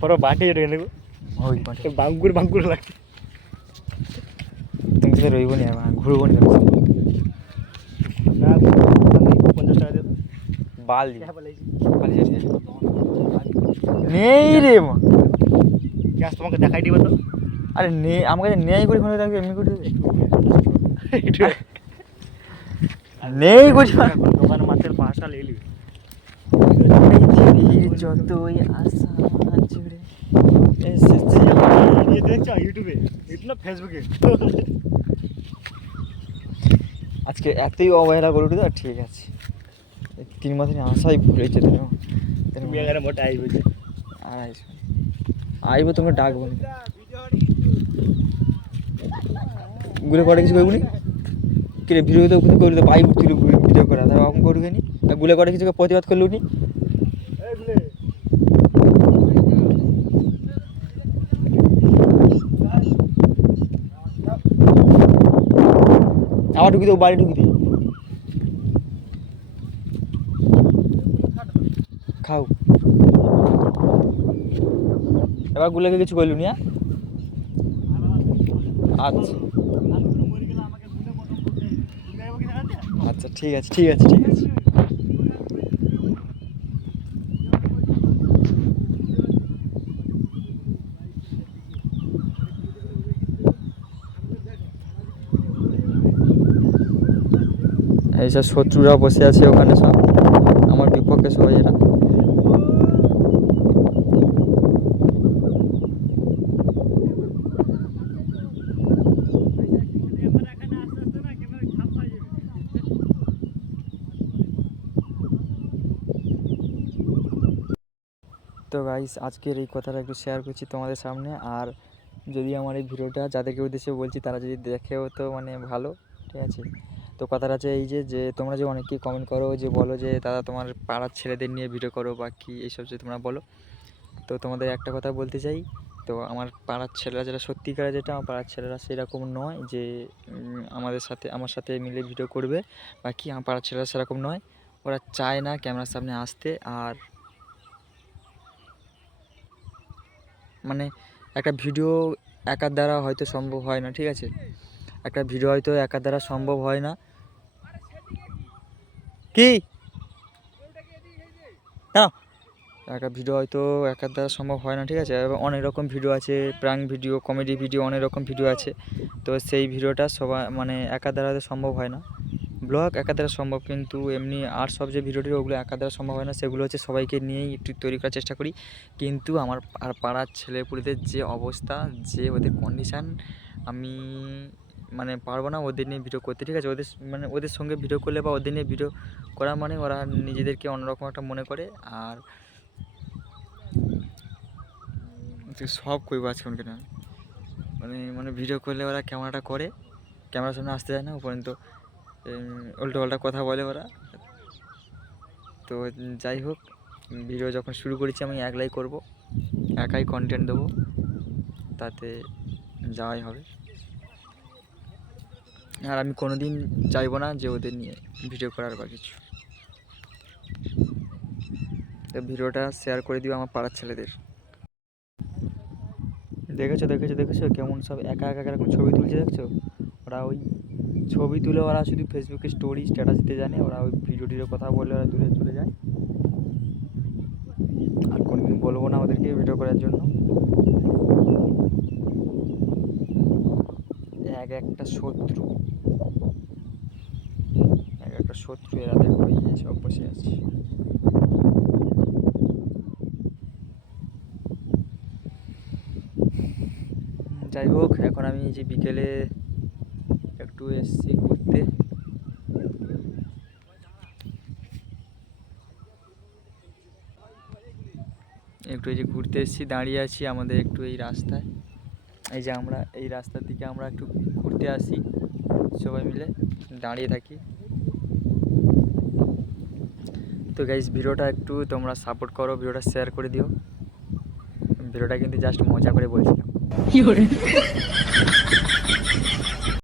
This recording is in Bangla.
পুরো বাটি এটা নেব ওই মাঠে বাঙ্গুর বাঙ্গুর লাগছে। তুমি তো রইব নি? ঘুরবো নি? বালি হ্যাঁ নেই রে গ্যাস তোমাকে দেখাই দিবে তো। আরে নে আমাকে নেই করে ফোনে থাকবে এমনি করে নেই করছি দোকানে মাত্র পাঁচটা পৃথিবীর যতই আশা জুড়ে। এসেছি দেখছ ইউটিউবে ইউটিউব না ফেসবুকে আজকে এতই অবহেলা করবি তো ঠিক আছে। এই তিন মাস ধরে আশাই ভুলেছে তুমি মোটা আইবে আর আইসো আইবো তোমাকে ডাকবো না। গুলে করে কিছু করব নি? কিরে ভিডিও তো ওখানে করলি তো পাই উঠছিল ভিডিও করা তার এখন করবি নি? গুলে করে কিছু প্রতিবাদ করলু নি? আমার ঢুকি দেবো, বাড়ি ঢুকি দিই খাও। এবার গুলেকে কিছু করলু হ্যাঁ? আচ্ছা। আচ্ছা ঠিক আছে ঠিক আছে ঠিক আছে। এইসব শত্রুরা বসে আছে ওখানে সব। আমার বিপক্ষে সবাই এরা। তো গাইস আজকের এই কথাটা একটু শেয়ার করছি তোমাদের সামনে। আর যদি আমার এই ভিডিওটা যাদেরকে উদ্দেশ্যে বলছি, তারা যদি দেখেও তো মানে ভালো, ঠিক আছে? তো কথাটা আছে এই যে যে তোমরা যে অনেকেই কমেন্ট করো, যে বলো যে, দাদা, তোমার পাড়ার ছেলেদের নিয়ে ভিডিও করো বা কী? এইসব যে তোমরা বলো। তো তোমাদের একটা কথা বলতে চাই, তো আমার পাড়ার ছেলেরা যেটা সত্যিকারে যেটা, আমার পাড়ার ছেলেরা সেরকম নয় যে আমাদের সাথে, আমার সাথে মিলে ভিডিও করবে। বা কি আমার পাড়ার ছেলেরা সেরকম নয়। ওরা চায় না ক্যামেরার সামনে আসতে। আর মানে একটা ভিডিও একার দ্বারা হয়তো সম্ভব হয় না, ঠিক আছে? একটা ভিডিও হয়তো একার দ্বারা সম্ভব হয় না। কি। একটা ভিডিও হয়তো একার দ্বারা সম্ভব হয় না, ঠিক আছে? অনেক রকম ভিডিও আছে, প্রাঙ্ক ভিডিও, কমেডি ভিডিও, অনেক রকম ভিডিও আছে। তো সেই ভিডিওটা সবাই মানে একার দ্বারা সম্ভব হয় না। ব্লগ একার দ্বারা সম্ভব, কিন্তু এমনি আর সব যে ভিডিওটি ওগুলো একার দ্বারা সম্ভব হয় না, সেগুলো হচ্ছে সবাইকে নিয়েই একটু তৈরি করার চেষ্টা করি। কিন্তু আমার আর পাড়ার ছেলেপুলেদের যে অবস্থা, যে ওদের কন্ডিশান আমি মানে পারব না ওদের নিয়ে ভিডিও করতে, ঠিক আছে? ওদের মানে ওদের সঙ্গে ভিডিও করলে বা ওদের নিয়ে ভিডিও করা মানে ওরা নিজেদেরকে অন্যরকম একটা মনে করে। আর সব করব আজকে কেন মানে মানে ভিডিও করলে ওরা ক্যামেরাটা করে ক্যামেরার সামনে আসতে যায় না, উপরন্ত উল্টো পাল্টা কথা বলে ওরা। তো যাই হোক, ভিডিও যখন শুরু করেছি আমি একলাই করব, একাই কন্টেন্ট দেবো, তাতে যাওয়াই হবে। আর আমি কোনো দিন চাইব না যে ওদের নিয়ে ভিডিও করার বা কিছু। তো ভিডিওটা শেয়ার করে দিও আমার পাড়ার ছেলেদের। দেখেছ দেখেছ দেখেছ, কেমন সব একা একা এরকম ছবি তুলছে, দেখছ? ওরা ওই ছবি তুলে ওরা শুধু ফেসবুকে স্টোরি স্ট্যাটাস দিতে জানে, ওরা ওই ভিডিও টিডিও কথা বলে ওরা দূরে চলে যায়। আর কোনোদিন বলব না ওদেরকে ভিডিও করার জন্য। এক একটা শত্রু। এক একটা শত্রু এরা দেখো সব বসে আছে। যাই হোক, এখন আমি যে বিকেলে একটু এসছি ঘুরতে একটু এই যে ঘুরতে এসেছি, দাঁড়িয়ে আছি আমাদের একটু এই রাস্তায়। এই যে আমরা, এই রাস্তার দিকে আমরা একটু ঘুরতে আসি, সবাই মিলে দাঁড়িয়ে থাকি। তো গাইজ ভিডিওটা একটু তোমরা সাপোর্ট করো, ভিডিওটা শেয়ার করে দিও। ভিডিওটা কিন্তু জাস্ট মজা করে বলছিলাম।